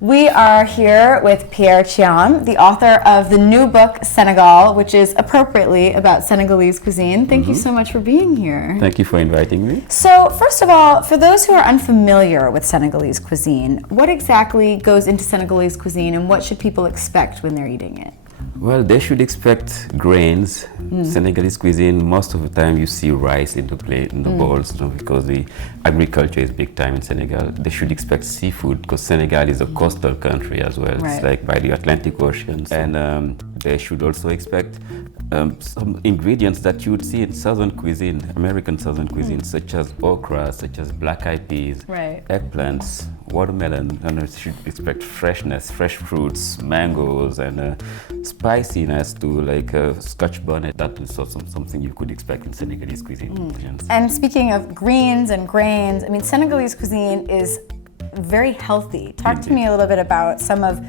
We are here with Pierre Thiam, the author of the new book, Senegal, which is appropriately about Senegalese cuisine. Thank you so much for being here. Thank you for inviting me. So, first of all, for those who are unfamiliar with Senegalese cuisine, what exactly goes into Senegalese cuisine and what should people expect when they're eating it? Well, they should expect grains. Senegalese cuisine, most of the time you see rice in the plate, in the bowls, because the agriculture is big time in Senegal. They should expect seafood because Senegal is a coastal country as well. Right. It's like by the Atlantic Ocean. And they should also expect some ingredients that you would see in Southern cuisine, American Southern cuisine, such as okra, such as black-eyed peas, eggplants, watermelon, and you should expect freshness, fresh fruits, mangoes, and spiciness too, like Scotch bonnet. That is also something you could expect in Senegalese cuisine. And speaking of greens and grains, I mean, Senegalese cuisine is very healthy. Talk to me a little bit about some of,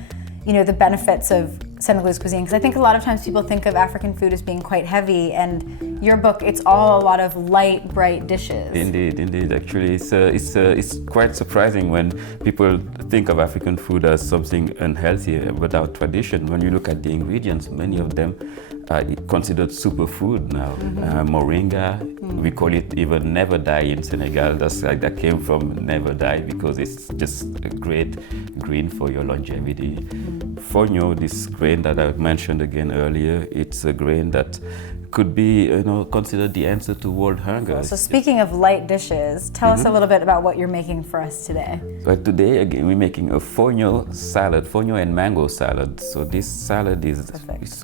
the benefits of Senegalese cuisine, because I think a lot of times people think of African food as being quite heavy, and your book, it's all a lot of light, bright dishes. Indeed. Actually, it's quite surprising when people think of African food as something unhealthy without tradition. When you look at the ingredients, many of them are considered superfood now. Moringa, we call it even never die in Senegal. That came from never die because it's just a great green for your longevity. Fonio, this grain that I mentioned again earlier, it's a grain that could be considered the answer to world hunger. So speaking of light dishes, tell us a little bit about what you're making for us today. So today again we're making a fonio salad, fonio and mango salad. So this salad is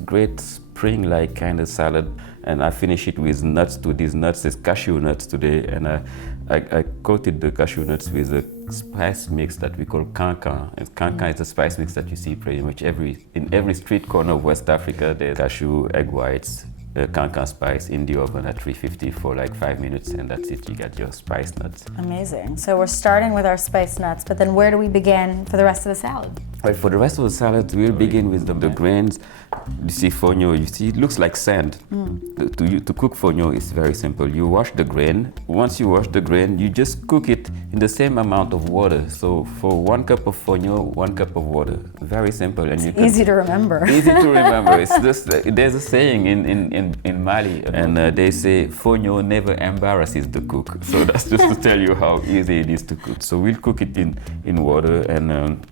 great spring-like kind of salad, and I finish it with nuts too. These nuts is cashew nuts today, and I coated the cashew nuts with a spice mix that we call cancan. And cancan is a spice mix that you see pretty much in every street corner of West Africa. There's cashew, egg whites, cancan spice in the oven at 350 for like 5 minutes, and that's it. You get your spice nuts. Amazing. So we're starting with our spice nuts, but then where do we begin for the rest of the salad? Well, for the rest of the salad, we'll begin with the grains. You see fonio, it looks like sand. To cook fonio is very simple. You wash the grain. Once you wash the grain, you just cook it in the same amount of water. So for 1 cup of fonio, 1 cup of water. Very simple. And easy to remember. Easy to remember. It's just, there's a saying in Mali, and they say fonio never embarrasses the cook. So that's just to tell you how easy it is to cook. So we'll cook it in water and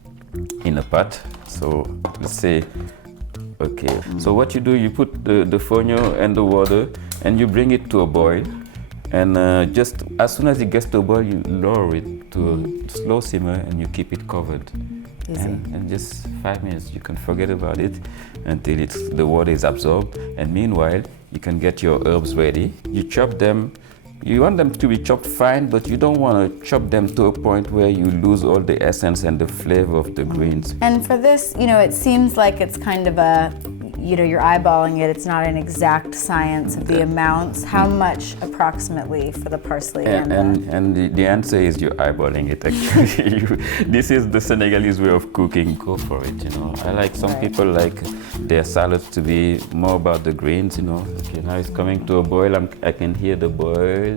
in a pot. So let's say, okay. So what you do, you put the fonio and the water, and you bring it to a boil. And just as soon as it gets to a boil, you lower it to a slow simmer, and you keep it covered. And just 5 minutes, you can forget about it until the water is absorbed. And meanwhile, you can get your herbs ready. You chop them. You want them to be chopped fine, but you don't want to chop them to a point where you lose all the essence and the flavor of the greens. And for this, it seems like it's kind of a, you're eyeballing it. It's not an exact science of the amounts. How much approximately for the parsley? And the answer is you're eyeballing it, actually. This is the Senegalese way of cooking. Go for it, I like some people like their salads to be more about the grains, Okay, now it's coming to a boil. I can hear the boil.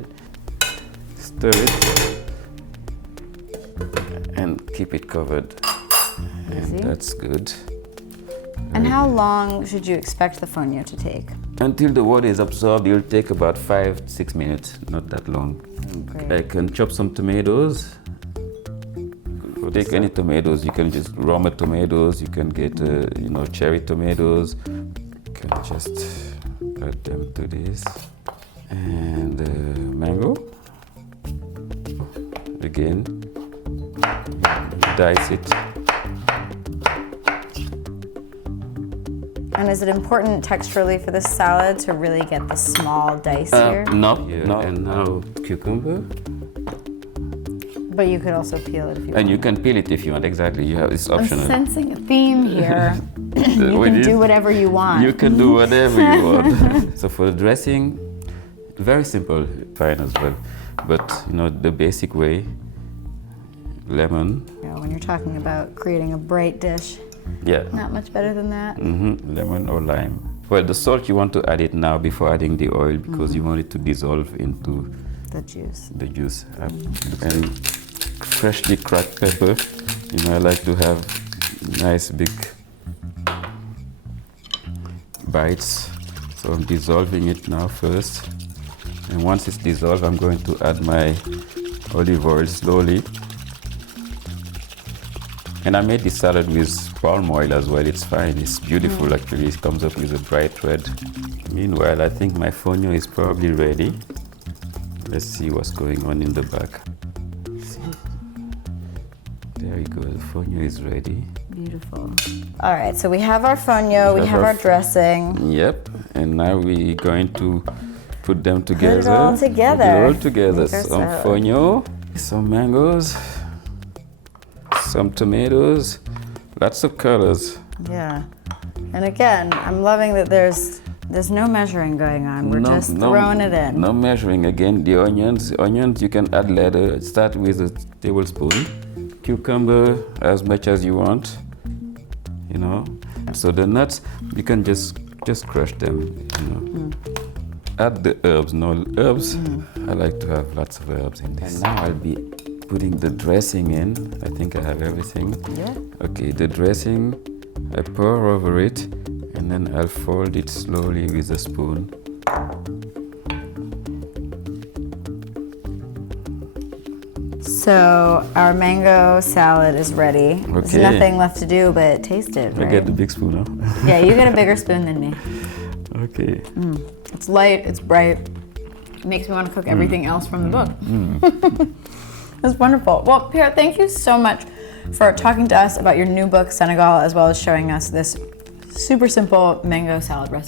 Stir it. And keep it covered. And that's good. And how long should you expect the fonio to take? Until the water is absorbed, it'll take about 5-6 minutes, not that long. Great. I can chop some tomatoes. Take any tomatoes. You can just raw tomatoes. You can get, cherry tomatoes. You can just add them to this. And mango. Again, dice it. And is it important texturally for this salad to really get the small dice here? No. And now cucumber. But you could also peel it if you want. And you can peel it if you want, exactly. It's optional. I'm sensing a theme here. You can do whatever you want. You can do whatever you want. So for the dressing, very simple, fine as well. But, the basic way, lemon. When you're talking about creating a bright dish, not much better than that. Lemon or lime. Well, the salt, you want to add it now before adding the oil because you want it to dissolve into the juice. And freshly cracked pepper. You know, I like to have nice big bites. So I'm dissolving it now first. And once it's dissolved, I'm going to add my olive oil slowly. And I made this salad with palm oil as well. It's fine. It's beautiful actually. It comes up with a bright red. Meanwhile, I think my fonio is probably ready. Let's see what's going on in the back. There you go. The fonio is ready. Beautiful. All right, so we have our fonio, we have our dressing. Yep. And now we're going to put them together. Put it all together. Put it all together. Some fonio, some mangoes, some tomatoes, lots of colors. Yeah. And again, I'm loving that there's no measuring going on. We're just throwing it in. No measuring. Again, the onions you can add later. Start with a tablespoon. Cucumber as much as you want. You know. So the nuts you can just crush them. You know. Add the herbs. No herbs. I like to have lots of herbs in this. And now I'll be putting the dressing in. I think I have everything. Yeah. Okay, the dressing, I pour over it, and then I'll fold it slowly with a spoon. So our mango salad is ready. Okay. There's nothing left to do but taste it, right? I get the big spoon, huh? Yeah, you get a bigger spoon than me. Okay. It's light, it's bright. It makes me want to cook everything else from the book. That's wonderful. Well, Pierre, thank you so much for talking to us about your new book, Senegal, as well as showing us this super simple mango salad recipe.